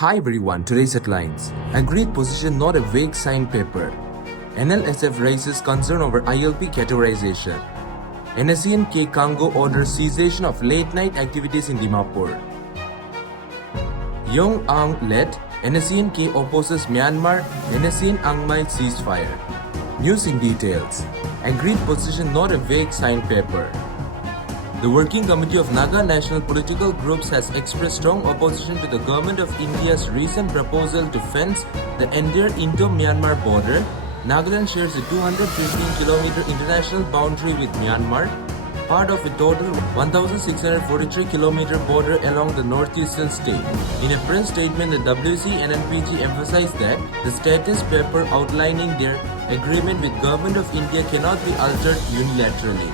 Hi everyone, today's headlines. Agreed position not a vague signed paper. NLSF raises concern over ILP categorization. NSCN-K Congo orders cessation of late-night activities in Dimapur. Young Ang-led NSCN-K opposes Myanmar NSCN-Angmai ceasefire. News in details. Agreed position not a vague signed paper. The Working Committee of Naga National Political Groups has expressed strong opposition to the Government of India's recent proposal to fence the entire Indo-Myanmar border. Nagaland shares a 215-kilometer international boundary with Myanmar, part of a total 1,643-kilometer border along the northeastern state. In a press statement, the WC and NPG emphasized that the status paper outlining their agreement with Government of India cannot be altered unilaterally.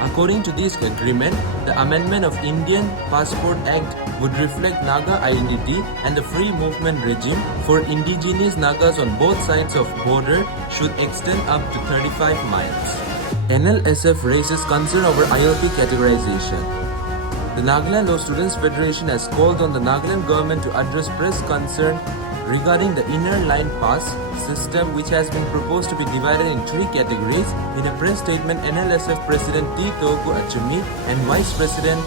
According to this agreement, the amendment of Indian Passport Act would reflect Naga identity, and the free movement regime for indigenous Nagas on both sides of border should extend up to 35 miles. NLSF raises concern over ILP categorization. The Nagaland Law Students Federation has called on the Nagaland government to address press concern regarding the inner line pass system, which has been proposed to be divided in three categories. In a press statement, NLSF President T. Toku Achumi and Vice President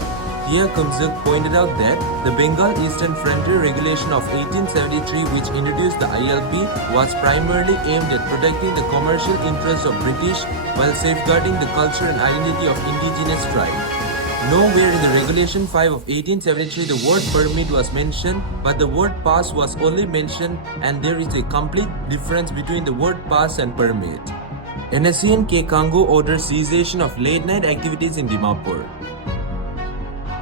Hia Kumzuk pointed out that the Bengal Eastern Frontier Regulation of 1873, which introduced the ILP, was primarily aimed at protecting the commercial interests of British while safeguarding the culture and identity of indigenous tribes. Nowhere in the Regulation 5 of 1873 the word permit was mentioned, but the word pass was only mentioned, and there is a complete difference between the word pass and permit. NSCN-K Congo orders cessation of late-night activities in Dimapur.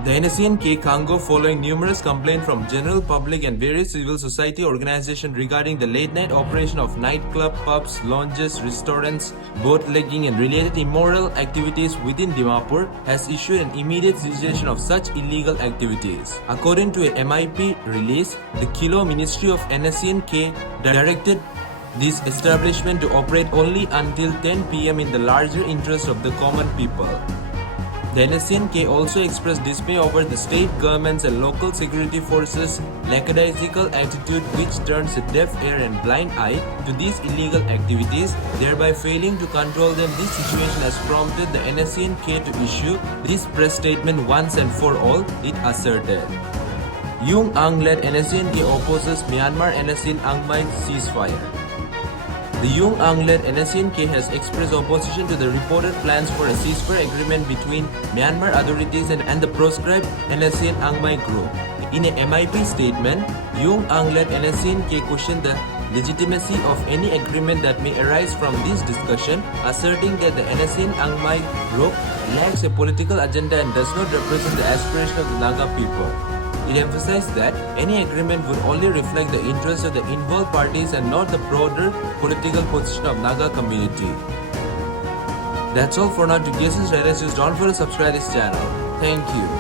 The NSCN-K Congo, following numerous complaints from general public and various civil society organizations regarding the late-night operation of nightclub, pubs, lounges, restaurants, bootlegging and related immoral activities within Dimapur, has issued an immediate cessation of such illegal activities. According to a MIP release, the Kilo Ministry of NSCN-K directed this establishment to operate only until 10 p.m. in the larger interest of the common people. The NSCN-K also expressed dismay over the state governments and local security forces' lackadaisical attitude, which turns a deaf ear and blind eye to these illegal activities, thereby failing to control them. This situation has prompted the NSCN-K to issue this press statement once and for all, it asserted. Young Ang-led NSCN-K opposes Myanmar NSCN-Angmai ceasefire. The Young Ang-led NSCN-K has expressed opposition to the reported plans for a ceasefire agreement between Myanmar authorities and the proscribed NSCN-Angmai group. In a MIP statement, Young Ang-led NSCN-K questioned the legitimacy of any agreement that may arise from this discussion, asserting that the NSCN-Angmai group lacks a political agenda and does not represent the aspiration of the Naga people. It emphasized that any agreement would only reflect the interests of the involved parties and not the broader political position of Naga community. That's all for now. To get this latest news, don't forget to subscribe this channel. Thank you.